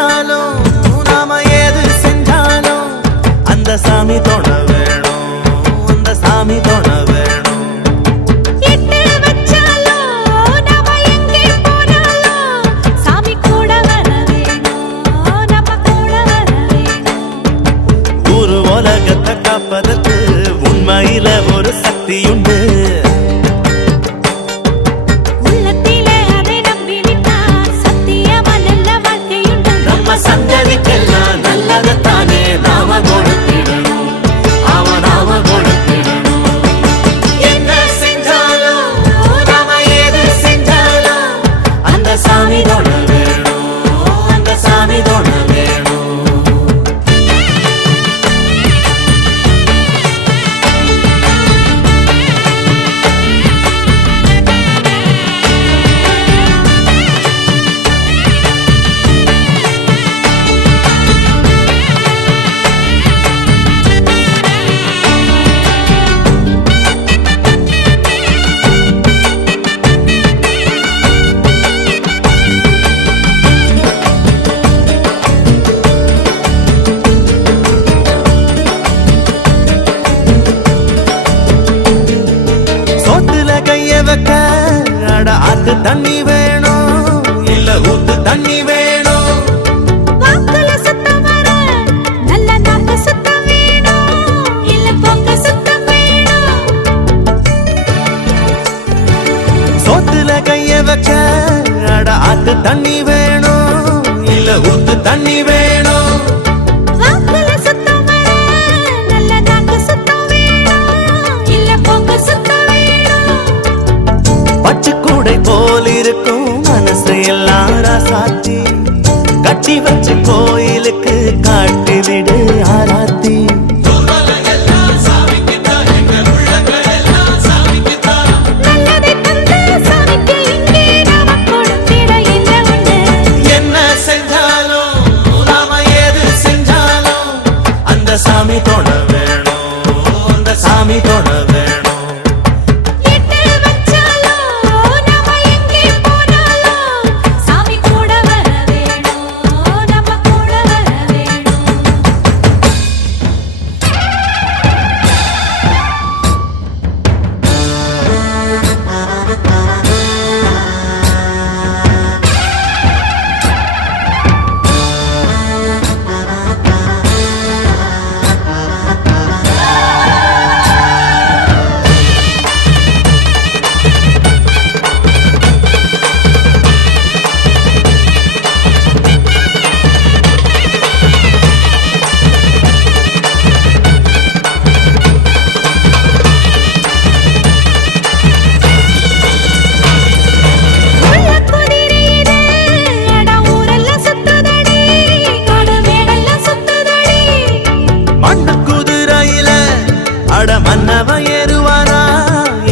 வச்சாலும் நாம ஏது செஞ்சாலும் அந்த சாமி தோண வேணும், அந்த சாமி தோண வேணும். எட்டு வச்சாலும் நாம எங்கே போனாலும் சாமி கூட வர வேணும், நம்ம கூட வர வேணும். ஊரு உலகத்தை காப்பதற்கு உண்மையில ஒரு சக்தியுண்டு. சங்கதிக்கெல்லாம் நல்லதைத்தானே நாம கொடுத்திடணும், நாம கொடுத்திடணும். என்ன செஞ்சாலும் நாம ஏது செஞ்சாலும் அந்த சாமி தோண வேணும், அந்த சாமி தோண வேணும். ஆத்து தண்ணி வேணும் இல்ல ஊத்து தண்ணி வேணும். வாக்குல சுத்தம் வர நல்ல நாக்கு சுத்தம் வேணும், இல்ல பொங்க சுத்தம் வேணும். சோத்துல கைய வச்ச அட ஆத்து தண்ணி வேணும் இல்ல ஊத்து தண்ணி வேணும். வாக்குல சுத்தம் வர நல்ல நாக்கு சுத்தம் வேணும், இல்ல பொங்க சுத்தம் வேணும். பச்சை கூடை போல் இருக்கும் மனசு எல்லாம் ராசாத்தி, கட்சி வச்சு கோயிலுக்கு காட்டி விடு ஆராத்தி. என்ன செஞ்சாலும் நாம ஏது செஞ்சாலும் அந்த சாமி தோண வேணும், அந்த சாமி தோண வேணும். மன்னவ ஏறுவாரா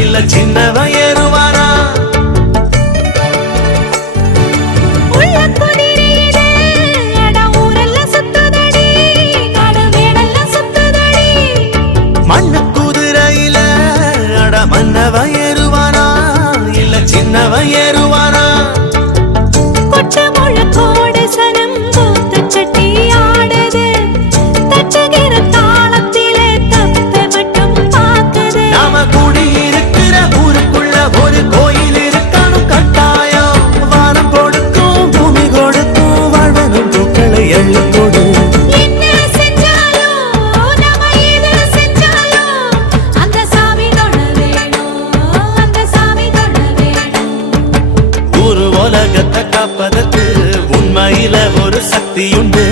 இல்ல சின்னவ ஏறுவாரா? மண்ணு குதிரையில அட மன்னவ ஏறுவாரா இல்ல சின்னவ ஏறுவாரா? ஒரு கோயில் இருக்கணும் கட்டாயம், வானம் கொடுக்கும் பூமி கொடுக்கும் வாழ்வனும் பூக்களை அள்ளி கொடு. என்ன செஞ்சாலும் நாம ஏது செஞ்சாலும் அந்த சாமி தொட வேணும், அந்த சாமி தொட வேணும். ஊரு உலகத்தை காப்பதற்கு உண்மையில ஒரு சக்தியுண்டு.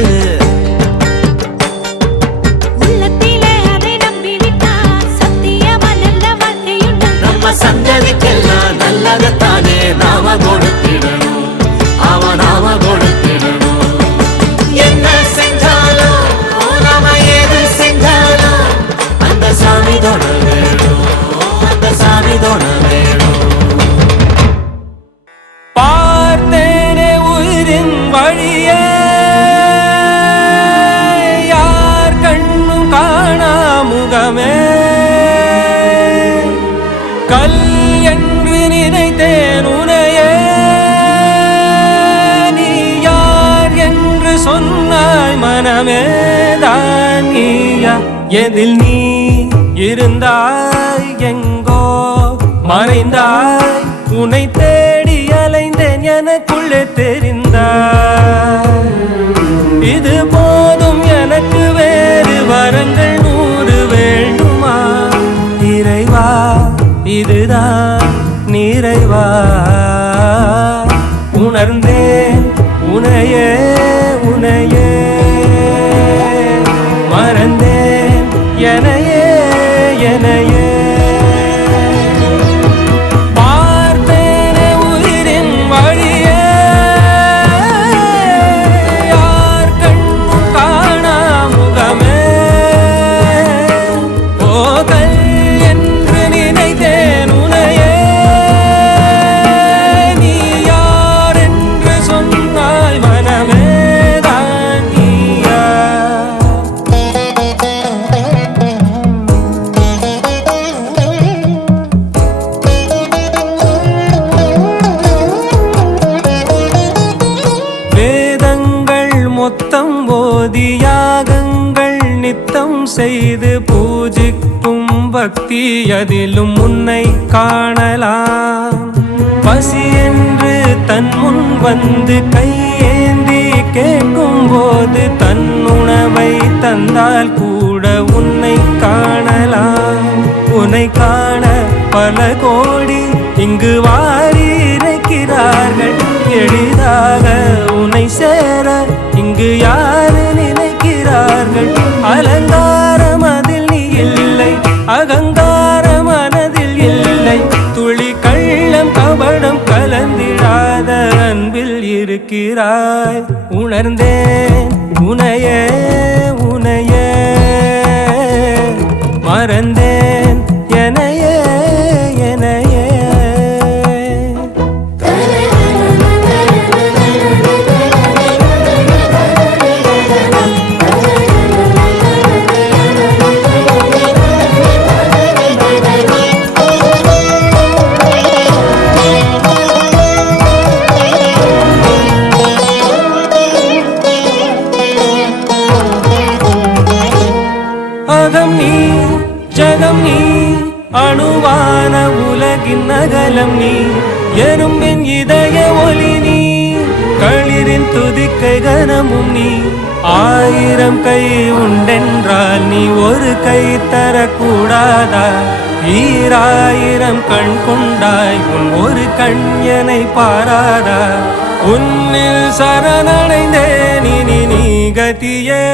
சங்கதிக்கெல்லாம் நல்லதைத்தானே நாம கொடுத்திடணும், நாம கொடுத்திடணும். என்ன செஞ்சாலும் நாம ஏது செஞ்சாலும் அந்த சாமி தோண வேணும், அந்த சாமி தோண வேணும். பார்த்தேனே உயிரின் வழியே யார் கண்ணும் காணா முகமே, கல் என்று நினைத்தேன் உனையே, நீ யார் என்று எதில் நீ இருந்தாய் எங்கோ மறைந்தாய் உன்னை தேடி அலைந்தேன் எனக்குள்ளே தெரிந்தாய் இது போதும் எனக்கு வேறு வரங்கள் 100 வேண்டுமா இறைவா இதுதான் நிறைவா உணர்ந்தேன் உனையே உனையே மறந்தேன் எனையே எனையே பார்த்தேனே உயிரின் வழியே யார் கண்ணும் காணா முகமே போதல் என்று நினைத்தேன் உனையே நீ யார் என்று சொன்னாய் மனமே தான் நீயா வேதங்கள் மொத்தம் ஓதி யாகங்கள் நித்தம் செய்து பூஜிக்கும் பக்தி அதிலும் உன்னை காணலாம் பசி என்று தன் முன் வந்து கையேந்தி கேட்கும் போது தன் உணவை தந்தால் கூட உன்னை காணலாம் உன்னை காண பல கோடி இங்கு வாரி இறைக்கிறார்கள் எளிதாக உன்னை சேர இங்கு யாரு நினைக்கிறார்கள் அலங்காரம் அதில் நீ இல்லை அகங்கார மனதில் இல்லை துளி கள்ளம் கபடம் கலந்திடாத அன்பில் இருக்கிறாய் உணர்ந்தேன் உனையே உனையே மறந்தேன் எனையே எனையே அகம் நீ ஜகம் நீ அணுவான உலகின் அகலம் நீ எறும்பின் இதய ஒளி நீ களிரின் துதிக்கை கனமும் நீ 1000 கை உண்டென்றால் நீ ஒரு கை தரக்கூடாதா 1000 கண் கொண்டாய் உன் ஒரு கண்யனை பாராதா உன்னில் சரணடைந்தேன் இனி நீ கதியே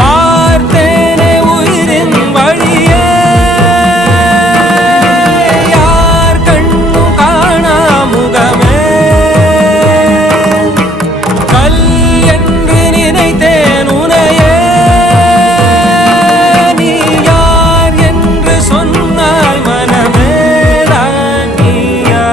பார்த்தேனே உயிரின் வழியே யார் கண்ணும் காணா முகமே கல் என்று நினைத்தேன் உனையே நீ யார் என்று சொன்னாய் மனமே நான் நீயா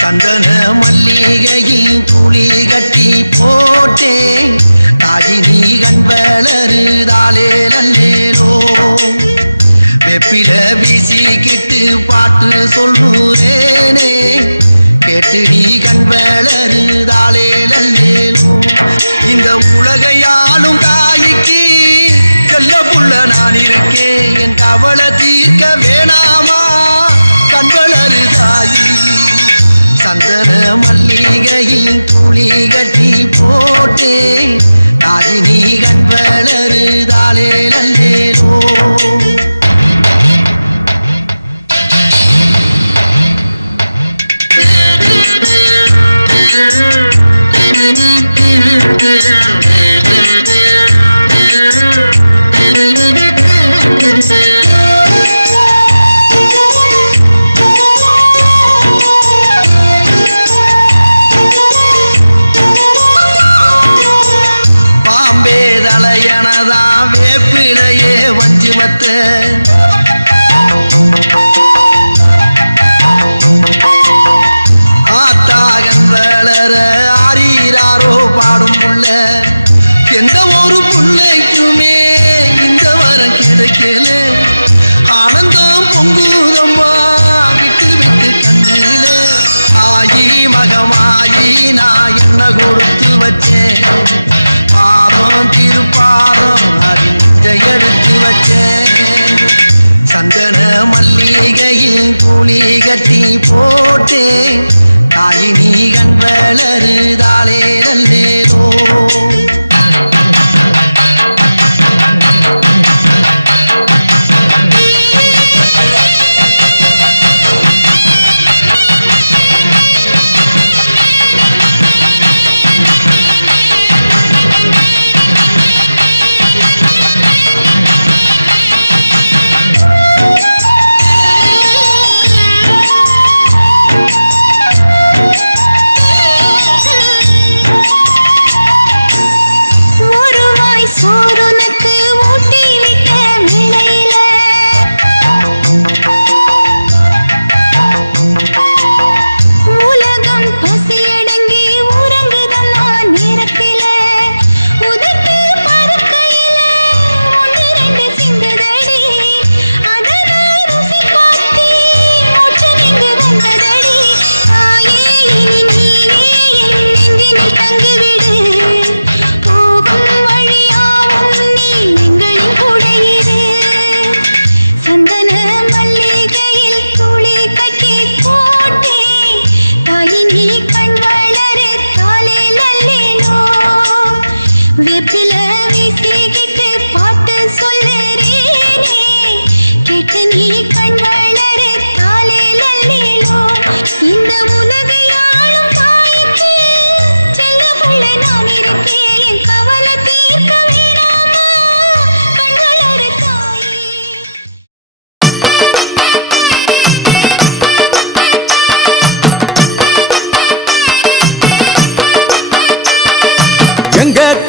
சந்தன மல்லிகையில் துளி கட்டி போட்டேன் தாயினி கண் வளருதாலே நல்லேலோ வெப்பில வீசிக்கிட்டு பாட்டு சொல்லுறேனே கேட்டு நீ கண் வளருதாலே நல்லேலோ இந்த உலகையாலும் தாய்க்கு செல்ல புள்ள நான் இருக்கேன் என் கவலை தீர்க்க வேணாமா கண் வளரு தாயி சந்தன மல்லிகையில் துளி கட்டி போட்டேன் தாயினி கண் வளருதாலே நல்லேலோ ஆத்தாகன் வளர ஆரீராரோ பாடும் புள்ள எந்த ஒரு புள்ளைக்குமே இந்த வரம் கிடைக்கல ஆனந்தம் பொங்குதம்மா விட்டு விட்டு கண்ணில ஆயி மகமாயி நான் என்ன கொடுத்து வச்சேன் பாதம் திருப்பாதம் அறிஞ்ச எடுத்து வச்சேன் சந்தன மல்லிகையில் கூலி கட்டி போட்டேன் தாயி நீ கண் வளருதாளே நல்லேரோ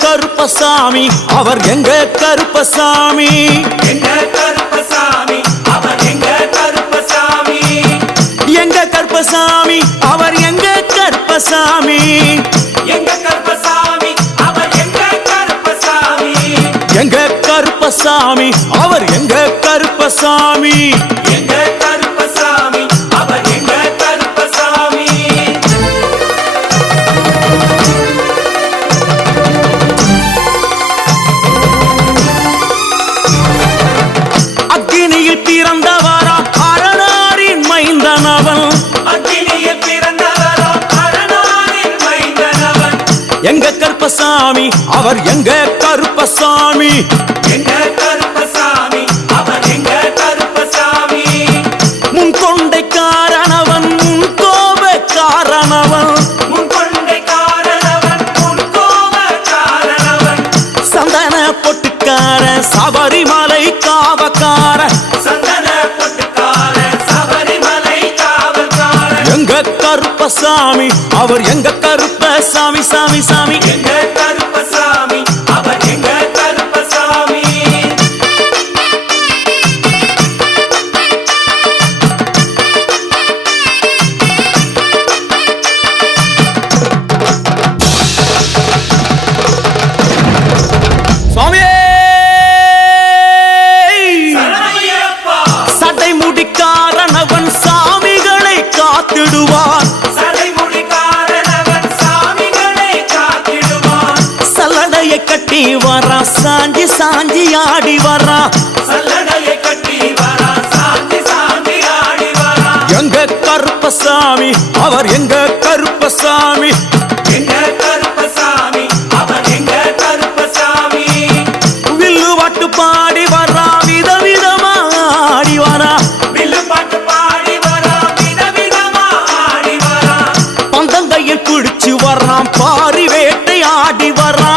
கருப்பசாமி அவர் எங்க கருப்பசாமி எங்க கருப்பசாமி அவர் எங்க கருப்பசாமி எங்க கருப்பசாமி அவர் எங்க கருப்பசாமி எங்க கருப்பசாமி அவர் எங்க கருப்பசாமி எங்க கருப்பசாமி அவர் எங்க கருப்பசாமி எங்க கருப்பசாமி அவர் எங்க கருப்பசாமி அக்னியில் பிறந்தவரா அரணாரின் மைந்தனவன் அக்கினியில் பிறந்தவரோ அரணாரின் மைந்தனவன் எங்க கருப்பசாமி அவர் எங்க கருப்பசாமி எங்க கருப்பசாமி அவர் எங்க கருப்பசாமி முன் கொண்டை காரணவன் முன் கோப காரணவன் முன் கொண்டை காரணவன் முன் கோப காரணவன் சந்தன பொட்டுக்கார சபரிமலை காவக்கார சந்தன பொட்டுக்கார சபரிமலை காவல்காரன் எங்க கருப்பசாமி அவர் எங்க கருப்பசாமி சாமி சாமி எங்க கருப்பசாமி அவர் எங்க கருப்பசாமி சுவாமியே சரணமையப்பா சட்டை முடிக்காரணவன் சாமிகளை காத்திடுவான் சடைமுடி காரணவன் சாமிகளை காத்திடுவான் சல்லடையை கட்டி வரா சாஞ்சி சாஞ்சி ஆடி வரா சல்லடையை கட்டி வரா சாந்தி சாந்தி ஆடி வரா எங்க கருப்பசாமி அவர் எங்க கருப்பசாமி எங்க கருப்பசாமி அவர் எங்க கருப்பசாமி வில்லு வாட்டு பாடி வரா விதவிதமா ஆடி வரா வில்லு பாட்டு பாடி வரா விதவிதமா ஆடி வரா பந்தங்கையில் பிடிச்சு வர்றான் பாரி வேட்டை ஆடி வரா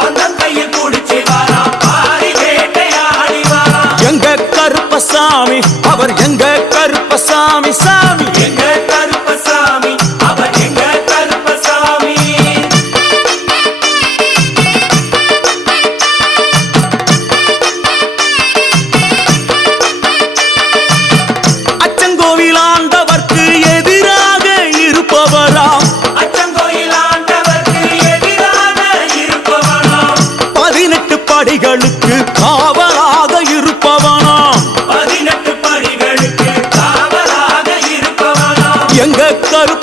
பந்தம் கையில் குடிச்சு வரா பாரி வேட்டையாடி வரா எங்க கருப்பசாமி அவர் எங்க கருப்பசாமி சாமி எங்க கருப்பசாமி அவர் எங்க கருப்பசாமி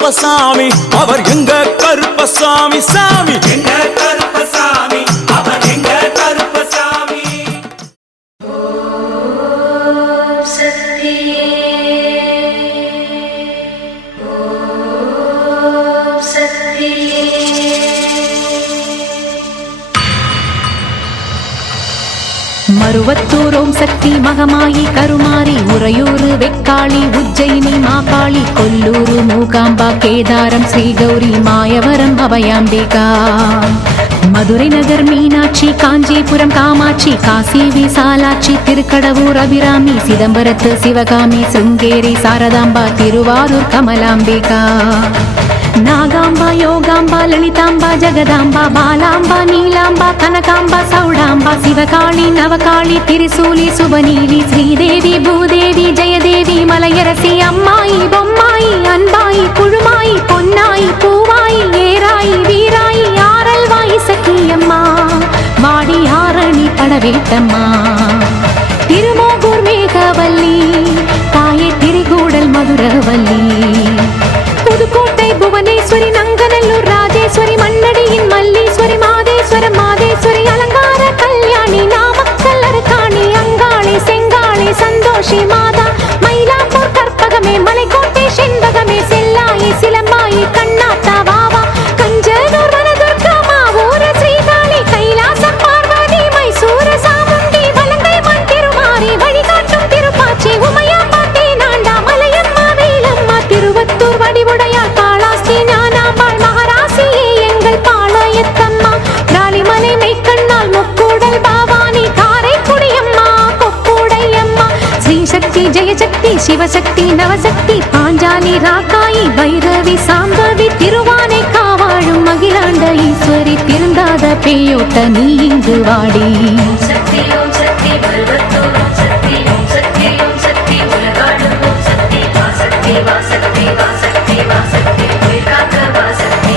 கருப்பசாமி அவர் எங்க கருப்பசாமி சாமி எங்க கருப்பசாமி அவர் எங்க கருப்பசாமி மருவத்தூர் ஓம் சக்தி மகமாயி கருமாரி உறையூரு வெக்காளி உஜ்ஜயினி மாகாளி கொல்லூரு மூகாம்பா கேதாரம் ஸ்ரீகௌரி மாயவரம் அபயாம்பிகா மதுரை நகர் மீனாட்சி காஞ்சிபுரம் காமாட்சி காசி விசாலாட்சி திருக்கடவூர் அபிராமி சிதம்பரத்து சிவகாமி சிருங்கேரி சாரதாம்பா திருவாரூர் கமலாம்பிகா நாகாம்பா யோகாம்பா லலிதாம்பா ஜெகதாம்பா பாலாம்பா நீலாம்பா கனகாம்பா சௌடாம்பா சிவகாளி நவகாளி திரிசூலி சுபநீலி ஸ்ரீதேவி பூதேவி ஜெயதேவி மலையரசி அம்மாயி பொம்மாயி அன்பாயி குழுமாயி பொன்னாயி பூவாயி ஏராயி வீராயி ஆரல்வாயி சக்கியம்மா வாடி ஆரணி படவேட்டம்மா திருமோகூர் மேகவல்லி தாயே திரிகூடல் மதுரவல்லி புதுக்கோட்டை புவனேஸ்வரி நங்கநல்லூர் ராஜேஸ்வரி மண்ணடியின் மல்லீஸ்வரி மாதேஸ்வரம் மாதேஸ்வரி அலங்கார கல்யாணி நாமக்கல் அருக்காணி அங்காளி செங்காளி சந்தோஷி மாதா மயிலாப்பூர் கற்பகமே மலைக்கோட்டை செண்பகமே செல்லாயி சிலம்பாயி கண்ணாத்தா வாவா கஞ்சனூர் வனதுர்கா மாவூர ஸ்ரீகாளி கைலாசம் பார்வதி மைசூர சாமுண்டி வலங்கை மந்திருமாரி வழிகாட்டும் திருப்பாச்சி உமையாம்பா தேனாண்டா மலையம்மா வேலம்மா திருவத்தூர் வடிவுடையாள் காளாஸ்தி ஞானாம்பாள் மகாராசியே எங்கள் பாளையத்தம்மா ராலிமலை மெய்க்கண்ணாள் முக்கூடல் பாவானி காரைக்குடியம்மா கொக்கூடையம்மா ஸ்ரீசக்தி ஜெயசக்தி சிவசக்தி நவசக்தி பாஞ்சாலி ராக்காயி பைரவி சாம்பவி திருவானை காவாழும் மகிழாண்ட ஈஸ்வரி திருந்தாத பேயோட்ட நீ இங்கு வாடி சக்தி ஓம் சக்தி மருவத்தூர் ஓம் சக்தி ஓம் சக்தி ஓம் சக்தி உலகாடும் ஓம் சக்தி வாசக்தி வாசக்தி வாசக்தி வாசக்தி உயிர்காக்க வாசக்தி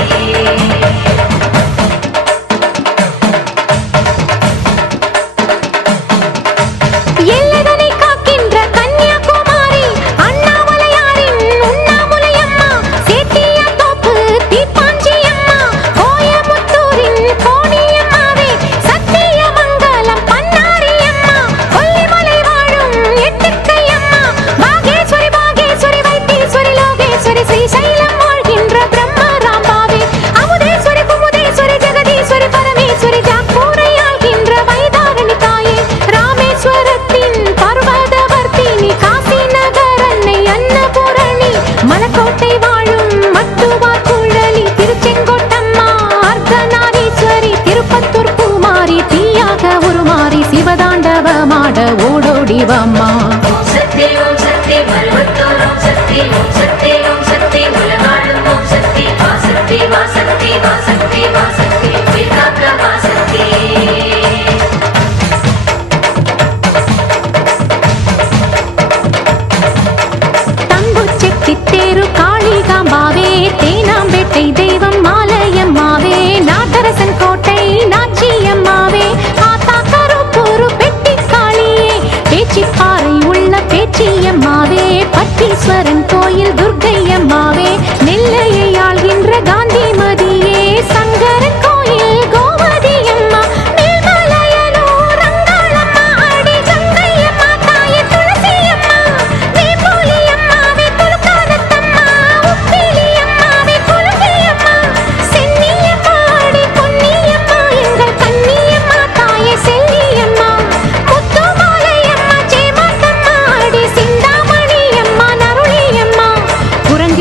எல்லதனை காக்கின்ற கன்னியாகுமாரி அண்ணாமலையாரின் உண்ணாமுலையம்மா சேத்தியாத்தோப்பு தீப்பாஞ்சியம்மா கோயமுத்தூரின் கோணியம்மாவே சத்தியமங்கலம் பன்னாரியம்மா கொல்லிமலை வாழும் எட்டுக்கையம்மா பாகேஸ்வரி பாகேஸ்வரி வைத்தீஸ்வரி லோகேஸ்வரி ஸ்ரீசைலம் வாழ்கின்ற பிரம்மராம்பாவே அமுதேஸ்வரி குமுதேஸ்வரி ஜெகதீஸ்வரி பரமேஸ்வரி ஜாக்கூரை ஆள்கின்ற வைதாரணி தாயே ராமேஸ்வரத்தின் பர்வதவர்த்தினி காசி நகர் அன்னை அன்னபூரணி மலக்கோட்டை வாழும் மட்டுவா குழலி திருச்செங்கோட்டம்மா அர்த்தநாரீஸ்வரி திருப்பத்தூர் குமாரி தீயாக உருமாறி சிவதாண்டவமாட ஓடோடி வாம்மா ஓம் சக்தி மருவத்தூர் ஓம் சக்தி ஓம் சக்தி ஓம் சக்தி உலகாடும் ஓம் சக்தி வாசக்தி வாசக்தி வாசக்தி வாசக்தி உயிர்காக்க வாசக்தி தங்குச்செட்டி தேரு காளிகாம்பாவே தேனாம்பேட்டை தெய்வம் மாலையம்மாவே நாட்டரசன் கோட்டை நாச்சியம்மாவே ஆத்தா கருப்பூரு பெட்டி காளியே பேச்சிப்பாறை உள்ள பேச்சியம்மாவே பட்டீஸ்வரன் கோயில் துர்க்கையம்மாவே நெல்லையை ஆள்கின்ற காந்திமதியே சங்கரன் கோயில் கோமதியம்மா மேல்மலையனூர் அங்காளம்மா அடி கங்கையம்மா தாயே துளசியம்மா வேம்பூலியம்மாவே குலுக்கானத்தம்மா உப்பிலியம்மாவே குலுக்கியம்மா சென்னியம்மா அடி பொன்னியம்மா எங்கள் கன்னியம்மா தாயே செல்லியம்மா முத்துமாலையம்மா சேமாத்தம்மா அடி சிந்தாமணியம்மா நருளியம்மா குரங்கை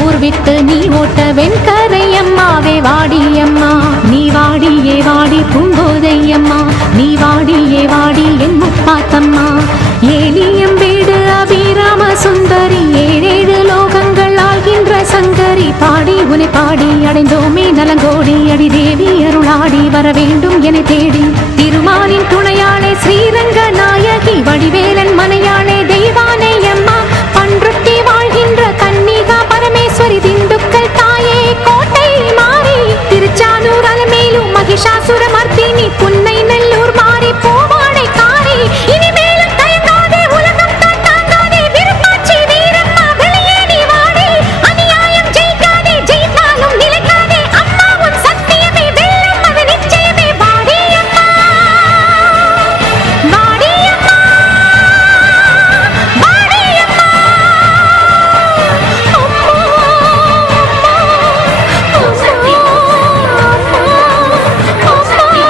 ஊர் விட்டு நீ ஓட்ட வெண்கரை அம்மாவே வாடியம்மா நீ வாடியே வாடி பூங்கோதையம்மா நீ வாடியே வாடி என் முப்பாத்தம்மா ஏலியம் வீடு அபிராம சுந்தரி ஏழேழு லோகங்கள் ஆகின்ற சங்கரி பாடி உனை பாடி அடைந்தோமே நலங்கோடி அடி தேவி அருளாடி வர வேண்டும் என தேடி திருமாலின் துணையாளே ஸ்ரீரங்க நாயகி வடிவேலன் மனையாளே தெய்வானை அம்மா பன்ருட்டி வாழ்கின்ற கன்னிகா பரமேஸ்வரி திண்டுக்கல் தாயே கோட்டை மாறி திருச்சானூர் அலமேலும் மகிஷாசுர மர்த்தினி புன்னை நெல்லூர் மாறி பூவாடை காரி இனிமேலும் தயங்காதே உலகம் தான் தாங்காதே விருப்பாச்சி வீரம்மா வெளியே நீ வாடி அநியாயம் ஜெயிக்காதே ஜெயித்தாலும் நிலைக்காதே அம்மா உன் சத்தியமே வெல்லும் அது நிச்சயமே வாடி அம்மா வாடி அம்மா வாடி அம்மா ஓம் சக்தி ஓம் சக்தி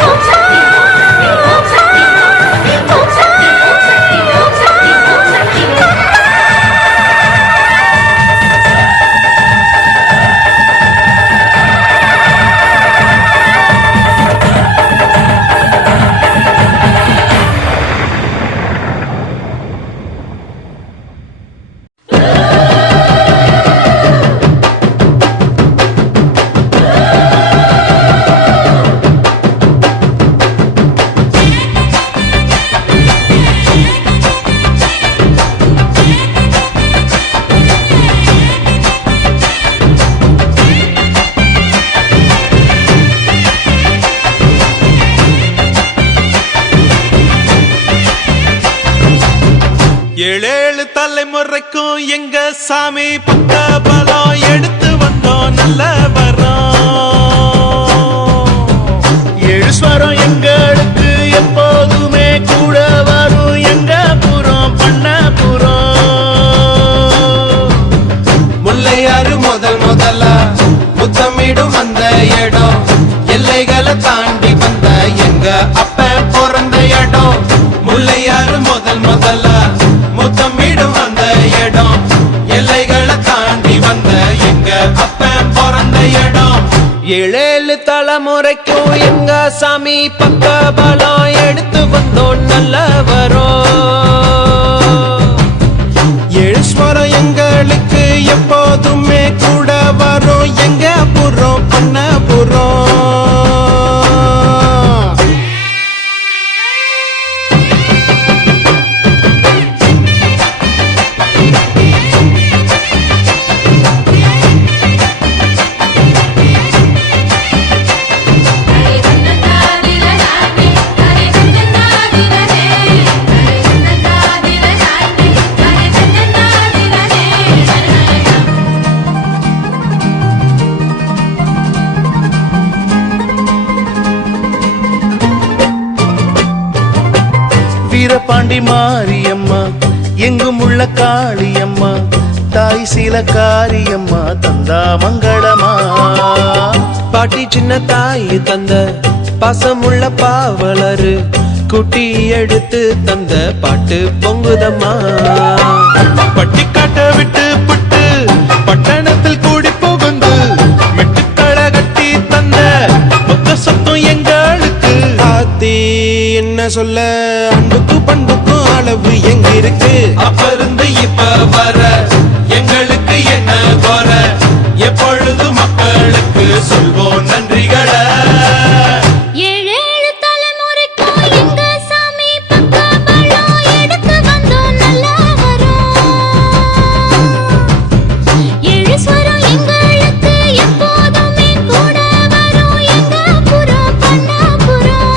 ஓம் சக்தி ஓம் சக்தி ஓம் சக்தி ஓம் சக்தி ஓம் சக்தி ஏழேழு தலைமுறைக்கும் எங்க சாமி பக்க பலம் எடுத்து வந்தோம் நல்ல வரோம் ஏழு ஸ்வரம் எங்களுக்கு எப்போதுமே கூட வரும் எங்க புறம் பண்ண புறம் முல்லையாறு முதலா முத்தமிடும் அந்த இடம் எல்லைகளை தாண்டி வந்த எங்க அப்ப பிறந்த இடம் முல்லையாறு முதலா முத்தமிடும் அந்த இடம் எல்லைகளை தாண்டி வந்த எங்க அப்ப பிறந்த இடம் ஏழேழு தலைமுறைக்கும் எங்க சாமி பக்க பலம் எடுத்து வந்தோம் நல்ல வரோம் ஏழு ஸ்வரம் எங்களுக்கு எப்போதுமே கூட வரும் எங்க புறம் பண்ண புறம் தரே தந்ததாதிரநாதி தரே தந்ததாதிரனே தரே தந்ததாதிரநாதி தரே தந்ததாதிரனே வீரபாண்டி மாரியம்மா எங்கும் உள்ள காளியம்மா தாய் சீல காரியம்மா தந்தா மங்களமா பாட்டி சின்ன தாய் தந்த பாசமுள்ள பாவலரு குட்டி எடுத்து தந்த பாட்டு பொங்குதம்மா பட்டி காட்ட விட்டு பட்டு பட்டணத்தில் கூடி புகுந்து மெட்டுக்கள கட்டி தந்த புத்த சொந்தம் எங்களுக்கு ஆத்தி என்ன சொல்ல அன்புக்கும் பண்புக்கும் அளவு எங்க இருக்கு அப்ப இருந்து இப்ப வர எங்களுக்கு என்ன குற எப்பொழுது மக்களுக்கு சொல்வோம் நன்றிகளை ஏழேழு தலைமுறைக்கும் எங்க சாமி பக்க பலம் எடுத்து வந்தோம் நல்ல வரோம் ஏழு ஸ்வரம் எங்களுக்கு எப்போதுமே கூட வரும் எங்க புறம் பண்ண புறம்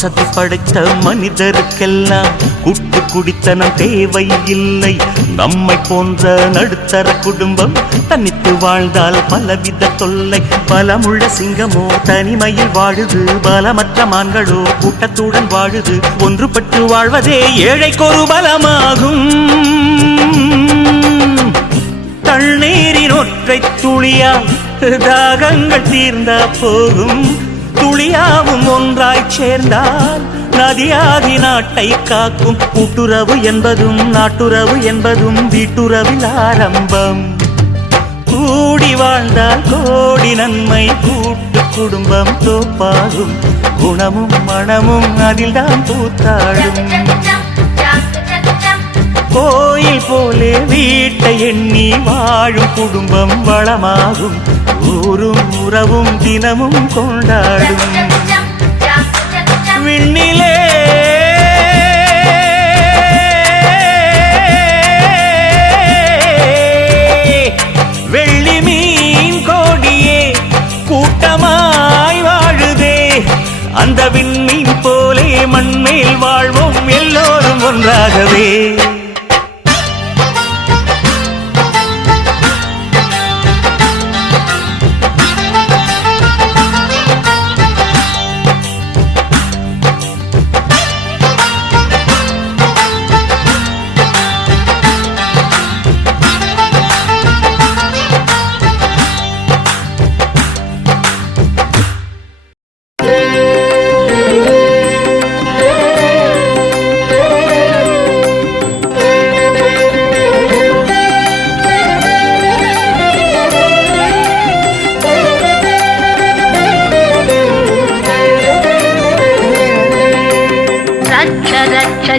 வசதி படைத்த மனிதருக்கெல்லாம் கூட்டு குடித்தனம் தேவை இல்லை. நம்மை போன்ற நடுத்தர குடும்பம் தனித்து வாழ்ந்தால் பலவித தொல்லை. பலமுள்ள சிங்கமோ தனிமையில் வாழுது, பலமற்ற மான்களோ கூட்டத்துடன் வாழுது. ஒன்றுபட்டு வாழ்வதே ஏழைக்கொரு பலமாகும். தண்ணீரின் ஒற்றை துளியா தாகங்கள் தீர்ந்தா போகும். துளியாவும் ஒன்றாய் சேர்ந்தால் நதியாகி நாட்டை காக்கும். கூட்டுறவு என்பதும் நாட்டுறவு என்பதும் வீட்டுறவில் ஆரம்பம். கூடி வாழ்ந்தால் கோடி நன்மை, கூட்டு குடும்பம் தோப்பாகும். குணமும் மனமும் அதில்தான் கூத்தாடும். கோயில் போலே வீட்டை எண்ணி வாழும் குடும்பம் வளமாகும். ஊரும் உறவும் தினமும் கொண்டாடும். விண்ணிலே வெள்ளி மீன் கோடியே கூட்டமாய் வாழுதே. அந்த விண்மீன் போலே மண்மேல் வாழ்வோம் எல்லோரும் ஒன்றாகவே.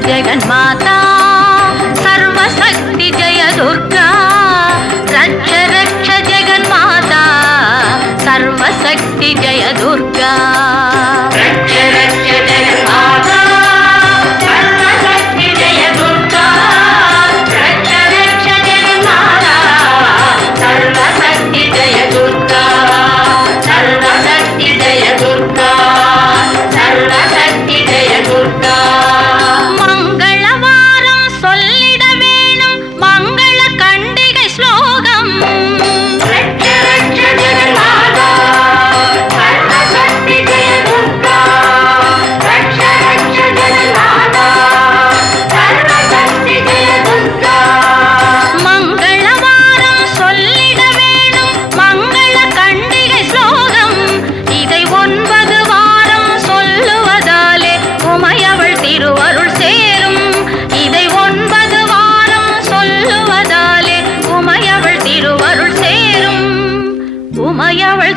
जगन्माता सर्वशक्ति जय दुर्गा। रक्ष रक्ष जगन्माता सर्वशक्ति जय दुर्गा। रक्ष रक्ष जगन्माता सर्वशक्ति जय दुर्गा। रक्ष रक्ष जगन्माता सर्वशक्ति जय दुर्गा। सर्वशक्ति जय दुर्गा। सर्वशक्ति जय दुर्गा।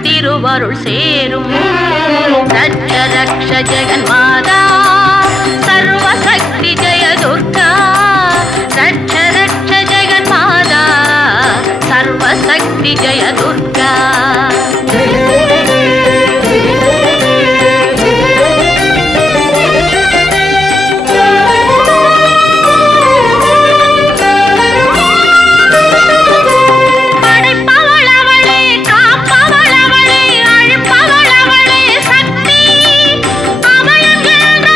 திருவருள் சேரும். ரட்ச ரக்ஷ ஜெகன்மாதா சர்வசக்தி ஜெய துர்கா. ரட்ச ரக்ஷ ஜெகன்மாதா சர்வசக்தி ஜெய துர்கா. அவள் என்ற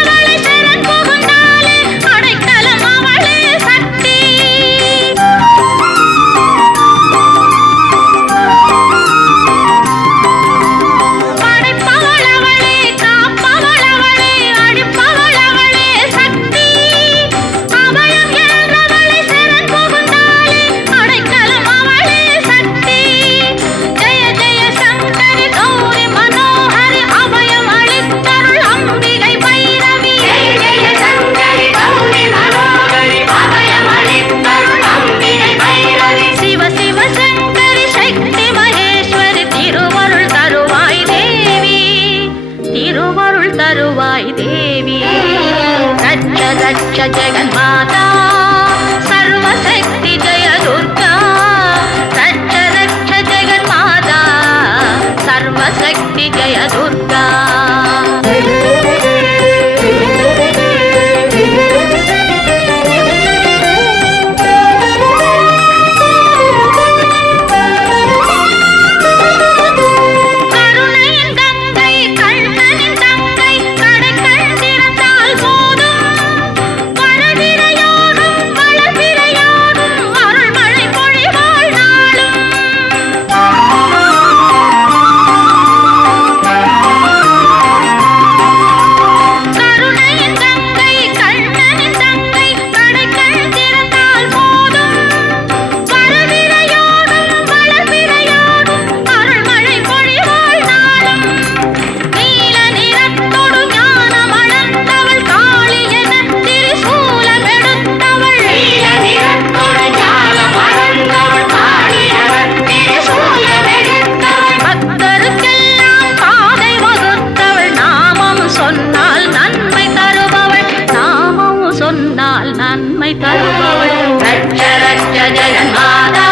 जगन्माता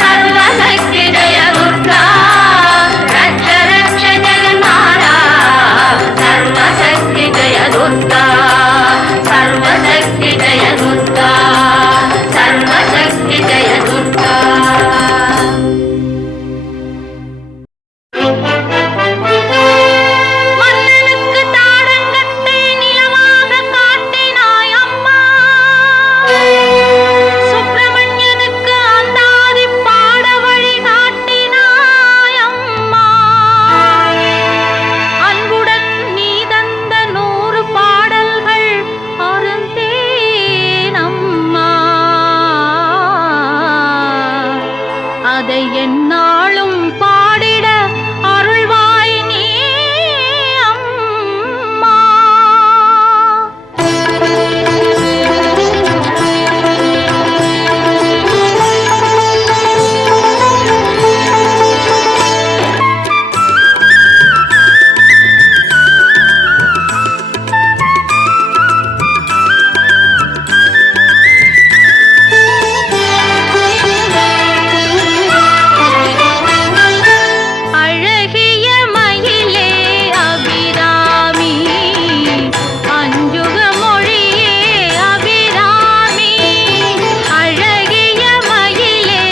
सर्वशक्ति जय दुर्गा रक्ष रक्ष जगन्माता सर्वशक्ति जय दुर्गा सर्वशक्ति जय दुर्गा सर्वशक्ति जय दुर्गा மன்னனுக்கு தாடங்கத்தை நிலமாக காட்டினாய் அம்மா சுப்பிரமணியனுக்கு அந்தாதி பாட வழி காட்டினாய் அம்மா அன்புடன் நீ தந்த 100 பாடல்கள் அருந்தேன் அம்மா அதை எந்நாளும் பாடிட அருள்வாய் நீ அம்மா அழகிய மயிலே அபிராமி அஞ்சுக மொழியே அபிராமி அழகிய மயிலே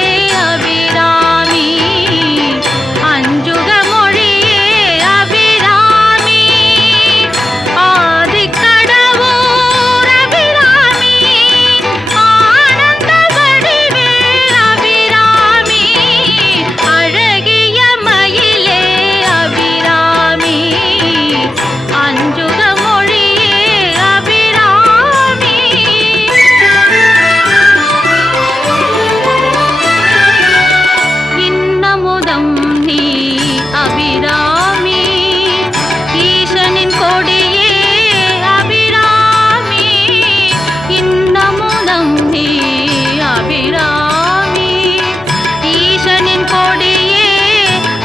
அபிராமி அஞ்சுக மொழியே அபிராமி ஆதிக்கடவுர் அபிராமி ஆனந்த வடிவே அபிராமி அழகிய மயிலே அபிராமி அஞ்சுக மொழியே அபிராமி இன்னமுதம் நீ அபிராமி ஈசனின் கொடியே அபிராமி இன்னமுதம் நீ அபிராமி ஈசனின் கொடியே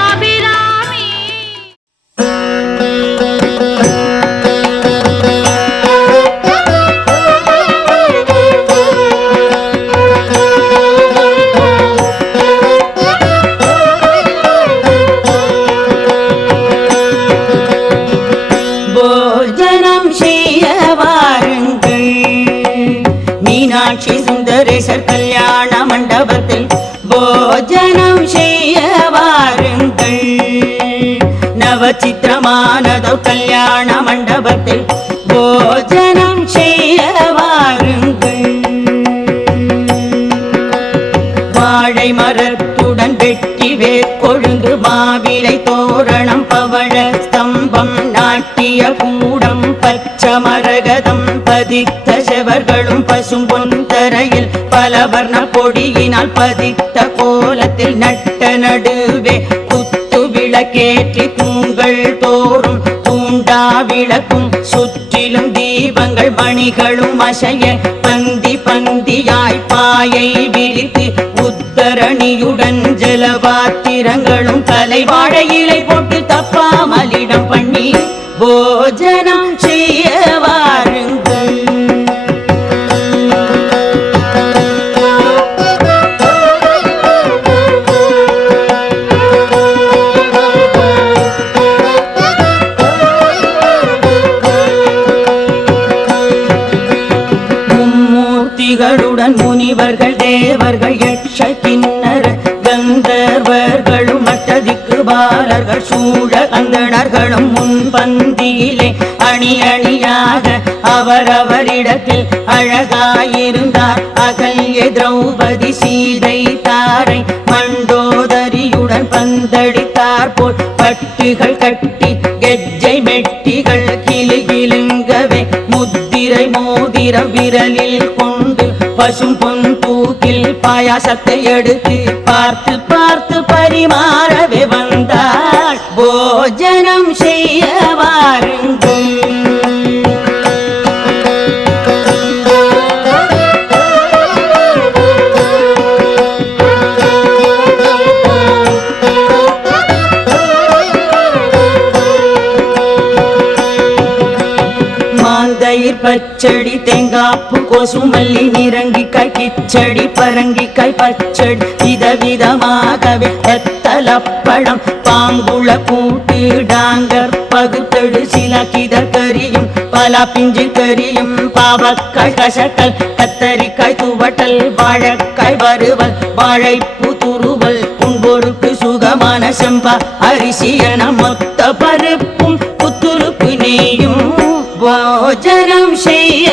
அபிராமி போஜனம் செய்ய வாருங்கள் மீனாட்சி சுந்தரேசர் கல்யாண மண்டபத்தில் போஜனம் செய்ய வாருங்கள் நவசித்திரமானதோ கல்யாண மண்டபத்தில் போஜனம் செய்ய வாருங்கள் வாழை மரத்துடன் வெட்டி வேர்கொழுந்து மாவிலை தோரணம் பவழ ஸ்தம்பம் நாட்டிய கூடம் பச்சமரகதம் பதித்த செவர்களும் பசும்பொன் தரையில் பலவர்ண பொடியினால் பதித்த கோலத்தில் நட்ட நடுவே குத்து விளக்கேற்றி தூங்கள் தோறும் தூண்டா விளக்கும் சுற்றிலும் தீபங்கள் மணிகளும் அசைய பந்தி பந்தியாய் பாயை விரித்து உத்தரணியுடன் ஜலபாத்திரங்களும் கலை வாழை இலை போட்டு தப்பாமலிடம் பண்ணி போஜனம் செய்ய வாருங்கள் மும்மூர்த்திகளுடன் முனிவர்கள் தேவர்கள் யட்ச கிண்ணர கந்தர்வர்களும் மற்ற திக்கு பாலர்கள் சூழ அந்தணர்களும் முன்பந்தியிலே அணி அணியாக அவரவரிடத்தில் அழகாயிருந்தார் அகல்ய திரௌபதி சீதை தாரை மண்டோதரியுடன் பந்தடித்தார் போல் பட்டுகள் கட்டி கெஜ்ஜை மெட்டிகள் கிளுகிளுங்கவே முத்திரை மோதிரம் விரலில் கொண்டு பசும் பொன் தூக்கில் பாயாசத்தை எடுத்து பார்த்து பார்த்து பரிமாறவே வந்தாள் போஜனம் செய்ய வாருங்கள் பச்சடி தேங்காப்பு கோசுமல்லி நிறங்கி காய்கி கிச்சடி பரங்கிக்காய் பச்சடி விதவிதமாகவே வெத்தலப்பழம் பாங்குள கூட்டு டாங்கர் பகுத்தடு சில கிதர் கரியும் பல பிஞ்சு கரியும் பாவக்காய் கசக்கல் கத்தரிக்காய் துவட்டல் வாழைக்காய் வறுவல் வாழைப்பூ துருவல் உண்பொருக்கு சுகமான செம்பா அரிசி என மொத்த பருப்பும் புத்துருக்கு நெய்யும் போஜனம் செய்ய